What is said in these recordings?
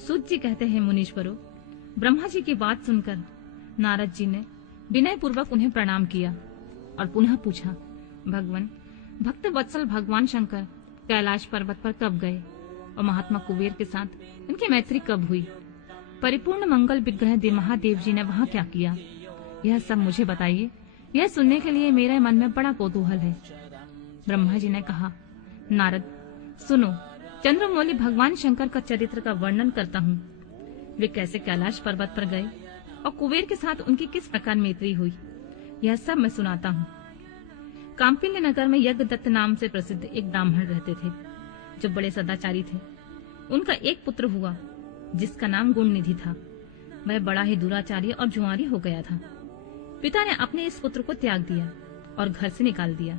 सूत जी कहते हैं, मुनीश्वरों, ब्रह्मा जी की बात सुनकर नारद जी ने विनय पूर्वक उन्हें प्रणाम किया और पुनः पूछा, भगवान, भक्त वत्सल भगवान शंकर कैलाश पर्वत पर कब गए और महात्मा कुबेर के साथ उनकी मैत्री कब हुई? परिपूर्ण मंगल विग्रह महादेव जी ने वहाँ क्या किया? यह सब मुझे बताइए। यह सुनने के लिए मेरे मन में बड़ा कौतूहल है। ब्रह्मा जी ने कहा, नारद, सुनो, चंद्रमौली भगवान शंकर का चरित्र का वर्णन करता हूँ। वे कैसे कैलाश पर्वत पर गए और कुबेर के साथ उनकी किस प्रकार मैत्री हुई, यह सब मैं सुनाता हूँ। काम्पिल्य नगर में यज्ञदत्त नाम से प्रसिद्ध एक ब्राह्मण रहते थे, जो बड़े सदाचारी थे। उनका एक पुत्र हुआ, जिसका नाम गुणनिधि था। वह बड़ा ही दुराचारी और जुआरी हो गया था। पिता ने अपने इस पुत्र को त्याग दिया और घर से निकाल दिया।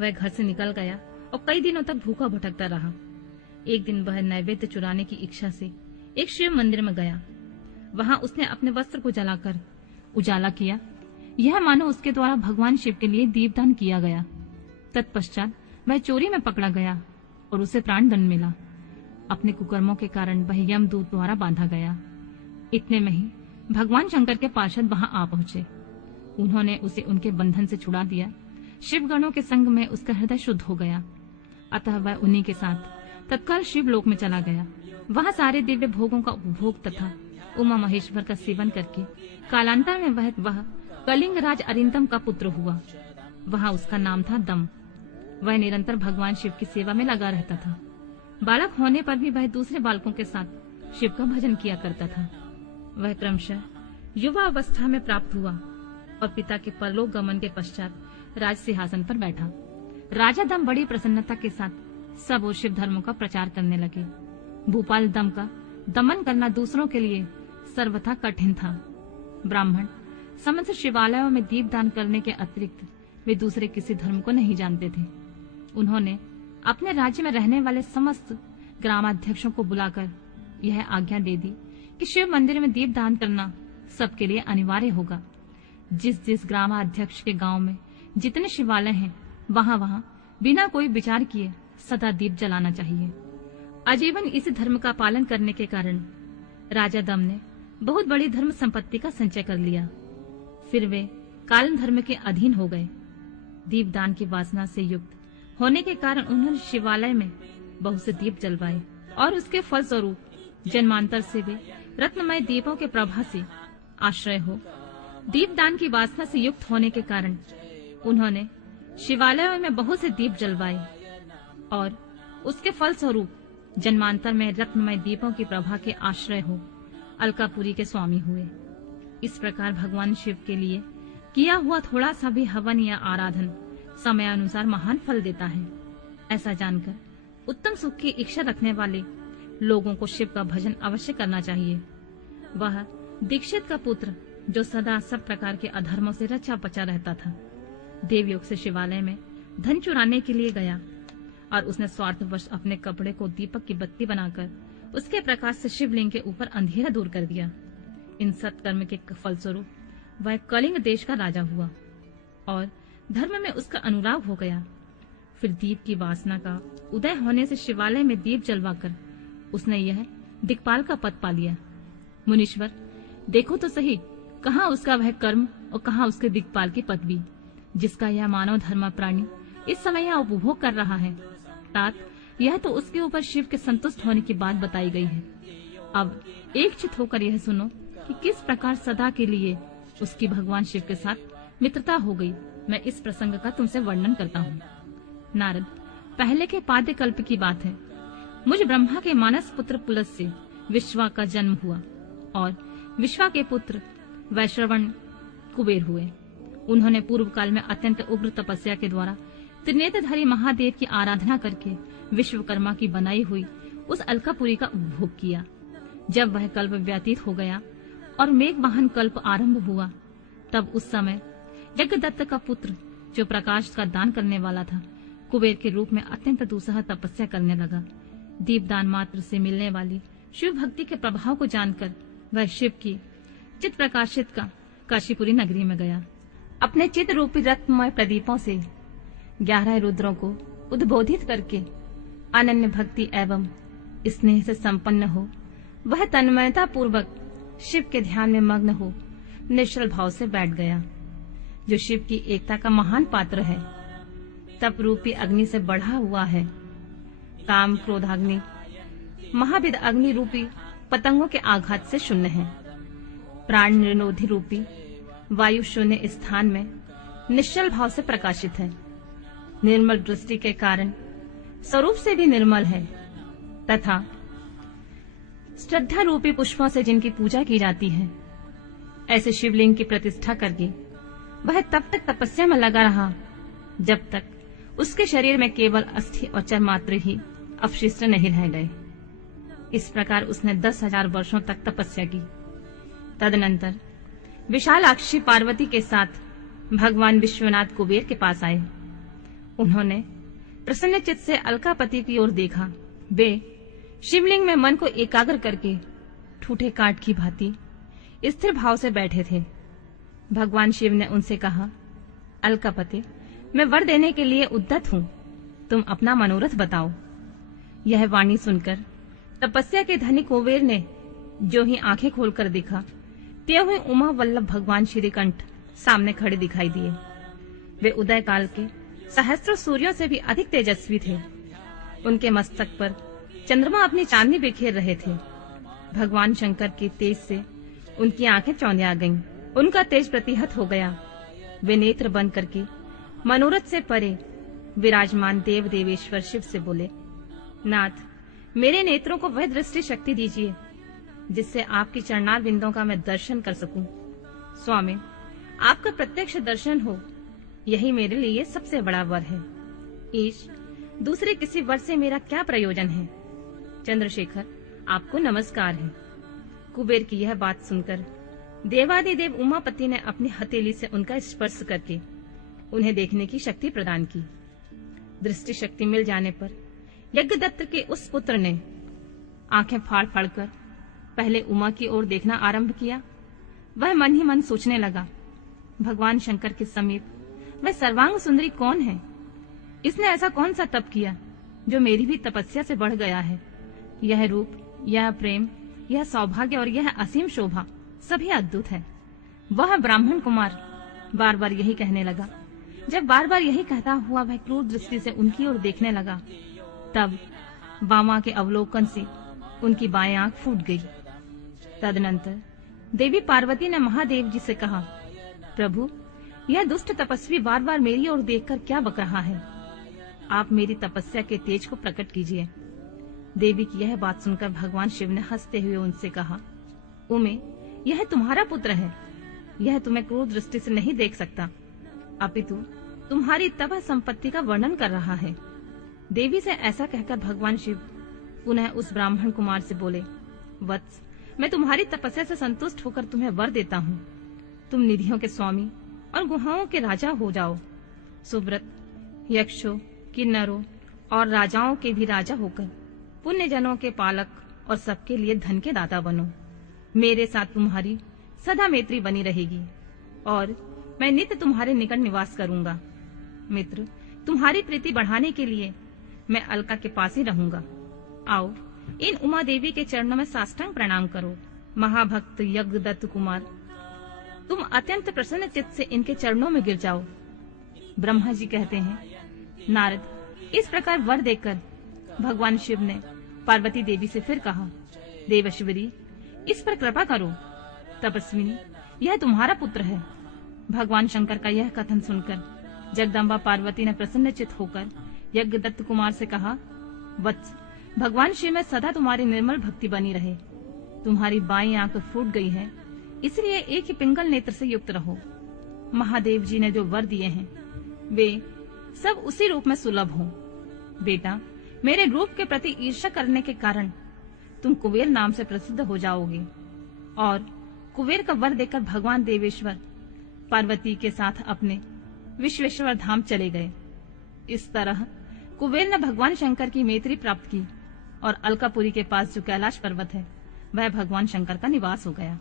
वह घर से निकल गया और कई दिनों तक भूखा भटकता रहा। एक दिन वह नैवेद्य चुराने की इच्छा से एक शिव मंदिर में गया। वहां उसने अपने वस्त्र को जलाकर उजाला किया। यह मानो उसके द्वारा भगवान शिव के लिए दीपदान किया गया। तत्पश्चात वह चोरी में पकड़ा गया और उसे प्राण दंड मिला। अपने कुकर्मों के कारण वह यमदूत द्वारा बांधा गया। इतने में ही भगवान शंकर के पार्षद वहां आ पहुंचे। उन्होंने उसे उनके बंधन से छुड़ा दिया। शिवगणों के संग में उसका हृदय शुद्ध हो गया। अतः वह उन्हीं के साथ तत्काल शिवलोक में चला गया। वहां सारे दिव्य भोगों का उपभोग तथा उमा महेश्वर का सेवन करके कालांतर में वह कलिंग राज अरिंदम का पुत्र हुआ। वहां उसका नाम था दम। वह निरंतर भगवान शिव की सेवा में लगा रहता था। बालक होने पर भी वह दूसरे बालकों के साथ शिव का भजन किया करता था। वह क्रमशः युवा अवस्था में प्राप्त हुआ और पिता के परलोक गमन के पश्चात राज सिंहासन पर बैठा। राजा दम बड़ी प्रसन्नता के साथ सब और शिव धर्मों का प्रचार करने लगे। भूपाल दम का दमन करना दूसरों के लिए सर्वथा कठिन था। ब्राह्मण समस्त शिवालयों में दीपदान करने के अतिरिक्त वे दूसरे किसी धर्म को नहीं जानते थे। उन्होंने अपने राज्य में रहने वाले समस्त ग्रामाध्यक्षों को बुलाकर यह आज्ञा दे दी कि शिव मंदिर में दीपदान करना सबके लिए अनिवार्य होगा। जिस जिस ग्रामाध्यक्ष के गांव में जितने शिवालय हैं, वहां वहां बिना कोई विचार किए सदा दीप जलाना चाहिए। आजीवन इस धर्म का पालन करने के कारण राजा दम ने बहुत बड़ी धर्म संपत्ति का संचय कर लिया। फिर वे कालन धर्म के अधीन हो गए। दीपदान की वासना से युक्त होने के कारण उन्होंने शिवालय में बहुत से दीप जलवाए और उसके फलस्वरूप जन्मांतर से वे रत्नमय दीपों के प्रभा से आश्रय हो। दीपदान की वासना से युक्त होने के कारण उन्होंने शिवालयों में बहुत से दीप जलवाए और उसके फलस्वरूप जन्मांतर में रत्नमय दीपों की प्रभा के आश्रय हो अलकापुरी के स्वामी हुए। इस प्रकार भगवान शिव के लिए किया हुआ थोड़ा सा भी हवन या आराधन समयानुसार महान फल देता है। ऐसा जानकर उत्तम सुख की इच्छा रखने वाले लोगों को शिव का भजन अवश्य करना चाहिए। वह दीक्षित का पुत्र जो सदा सब प्रकार के अधर्मों से रचा बचा रहता था, देवयोग से शिवालय में धन चुराने के लिए गया और उसने स्वार्थवश अपने कपड़े को दीपक की बत्ती बनाकर उसके प्रकाश से शिवलिंग के ऊपर अंधेरा दूर कर दिया। इन सत्कर्म के फलस्वरूप वह कलिंग देश का राजा हुआ और धर्म में उसका अनुराग हो गया। फिर दीप की वासना का उदय होने से शिवालय में दीप जलवाकर उसने यह दिक्पाल का पद पा लिया। मुनीश्वर, देखो तो सही, कहाँ उसका वह कर्म और कहाँ उसके दिक्पाल की पदवी, जिसका यह मानव धर्म प्राणी इस समय यह उपभोग कर रहा है। तात, यह तो उसके ऊपर शिव के संतुष्ट होने की बात बताई गई है। अब एकचित होकर यह सुनो कि किस प्रकार सदा के लिए उसकी भगवान शिव के साथ मित्रता हो गई। मैं इस प्रसंग का तुमसे वर्णन करता हूँ। नारद, पहले के पाद्य कल्प की बात है। मुझ ब्रह्मा के मानस पुत्र पुलस से विश्वा का जन्म हुआ और विश्वा के पुत्र वैश्रवण कुबेर हुए। उन्होंने पूर्व काल में अत्यंत उग्र तपस्या के द्वारा त्रिनेत्रधारी महादेव की आराधना करके विश्वकर्मा की बनाई हुई उस अलकापुरी का उपभोग किया। जब वह कल्प व्यतीत हो गया और मेघ वाहन कल्प आरंभ हुआ, तब उस समय यज्ञदत्त का पुत्र जो प्रकाश का दान करने वाला था, कुबेर के रूप में अत्यंत दुस्सह तपस्या करने लगा। दीपदान मात्र से मिलने वाली शिव भक्ति के प्रभाव को जानकर वह शिव की चित प्रकाशित का काशीपुरी नगरी में गया। अपने चित रूपी रत्नमय प्रदीपों से 11 रुद्रों को उद्बोधित करके अनन्य भक्ति एवं स्नेह से संपन्न हो वह तन्मयता पूर्वक शिव के ध्यान में मग्न हो निश्चल भाव से बैठ गया, जो शिव की एकता का महान पात्र है, तप रूपी अग्नि से बढ़ा हुआ है। काम क्रोधाग्नि महाविद अग्नि रूपी पतंगों के आघात से शून्य है। प्राण निरोधी रूपी वायु शून्य स्थान में निश्चल भाव से प्रकाशित है। निर्मल दृष्टि के कारण स्वरूप से भी निर्मल है तथा श्रद्धा रूपी पुष्पों से जिनकी पूजा की जाती है, ऐसे शिवलिंग की प्रतिष्ठा करके वह तब तक तपस्या में लगा रहा जब तक उसके शरीर में केवल अस्थि और चर्म मात्र ही अवशिष्ट नहीं रह गए। इस प्रकार उसने 10,000 वर्षों तक तपस्या की। तदनंतर विशालाक्षी पार्वती के साथ भगवान विश्वनाथ कुबेर के पास आए। उन्होंने प्रसन्न चित्त से अलकापति की ओर देखा। वे शिवलिंग में मन को एकाग्र करके ठूठे काठ की भांति स्थिर भाव से बैठे थे। भगवान शिव ने उनसे कहा, अलकापति, मैं वर देने के लिए उद्यत हूँ, तुम अपना मनोरथ बताओ। यह वाणी सुनकर तपस्या के धनी कुबेर ने जो ही आंखें खोलकर देखा, त्यों ही उमा वल्लभ भगवान श्रीकंठ सामने खड़े दिखाई दिए। वे उदय काल के सहस्त्र सूर्यों से भी अधिक तेजस्वी थे। उनके मस्तक पर चंद्रमा अपनी चांदनी बिखेर रहे थे। भगवान शंकर के तेज से उनकी आंखें चौंधिया गईं। उनका तेज प्रतिहत हो गया। वे नेत्र बंद करके मनोरथ से परे विराजमान देव देवेश्वर शिव से बोले, नाथ, मेरे नेत्रों को वह दृष्टि शक्ति दीजिए जिससे आपकी चरणार बिंदों का मैं दर्शन कर सकूं। स्वामी, आपका प्रत्यक्ष दर्शन हो, यही मेरे लिए सबसे बड़ा वर है। ईश, दूसरे किसी वर से मेरा क्या प्रयोजन है। चंद्रशेखर, आपको नमस्कार है। कुबेर की यह बात सुनकर देवादिदेव उमापति ने अपनी हथेली से उनका स्पर्श करके उन्हें देखने की शक्ति प्रदान की। दृष्टि शक्ति मिल जाने पर यज्ञदत्त के उस पुत्र ने आंखें फाड़ फाड़कर पहले उमा की ओर देखना आरंभ किया। वह मन ही मन सोचने लगा, भगवान शंकर के समीप वह सर्वांग सुंदरी कौन है? इसने ऐसा कौन सा तप किया जो मेरी भी तपस्या से बढ़ गया है? यह रूप, यह प्रेम, यह सौभाग्य और यह असीम शोभा सभी अद्भुत है। वह ब्राह्मण कुमार बार बार यही कहने लगा। जब बार बार यही कहता हुआ वह क्रूर दृष्टि से उनकी ओर देखने लगा, तब बामा के अवलोकन से उनकी बाएं आंख फूट गई। तदनंतर देवी पार्वती ने महादेव जी से कहा, प्रभु, यह दुष्ट तपस्वी बार बार मेरी ओर देखकर क्या बक रहा है? आप मेरी तपस्या के तेज को प्रकट कीजिए। देवी की यह बात सुनकर भगवान शिव ने हंसते हुए उनसे कहा, उमे, यह तुम्हारा पुत्र है। यह तुम्हें क्रूर दृष्टि से नहीं देख सकता, अपितु तुम्हारी तप संपत्ति का वर्णन कर रहा है। देवी से ऐसा कहकर भगवान शिव पुनः उस ब्राह्मण कुमार से बोले, वत्स, मैं तुम्हारी तपस्या से संतुष्ट होकर तुम्हें वर देता हूँ। तुम निधियों के स्वामी और गुहाओं के राजा हो जाओ। सुव्रत, यक्षों, किन्नरों और राजाओं के भी राजा होकर पुण्य जनों के पालक और सबके लिए धन के दाता बनो। मेरे साथ तुम्हारी सदा मैत्री बनी रहेगी और मैं नित्य तुम्हारे निकट निवास करूंगा। मित्र, तुम्हारी प्रीति बढ़ाने के लिए मैं अलका के पास ही रहूंगा। आओ, इन उमा देवी के चरणों में साष्टांग प्रणाम करो। महाभक्त यज्ञदत्त कुमार, तुम अत्यंत प्रसन्न चित्त से इनके चरणों में गिर जाओ। ब्रह्मा जी कहते हैं, नारद, इस प्रकार वर देकर भगवान शिव ने पार्वती देवी से फिर कहा, देवश्वरी, इस पर कृपा करो। तपस्विनी, यह तुम्हारा पुत्र है। भगवान शंकर का यह कथन सुनकर जगदम्बा पार्वती ने प्रसन्नचित होकर यज्ञदत्त कुमार से कहा, वत्स, भगवान शिव में सदा तुम्हारी निर्मल भक्ति बनी रहे। तुम्हारी बाईं आंख फूट गई है, इसलिए एक ही पिंगल नेत्र से युक्त रहो। महादेव जी ने जो वर दिए हैं वे सब उसी रूप में सुलभ हो। बेटा, मेरे रूप के प्रति ईर्ष्या करने के कारण तुम कुबेर नाम से प्रसिद्ध हो जाओगे। और कुबेर का वर देकर भगवान देवेश्वर पार्वती के साथ अपने विश्वेश्वर धाम चले गए। इस तरह कुबेर ने भगवान शंकर की मैत्री प्राप्त की और अलकापुरी के पास जो कैलाश पर्वत है वह भगवान शंकर का निवास हो गया।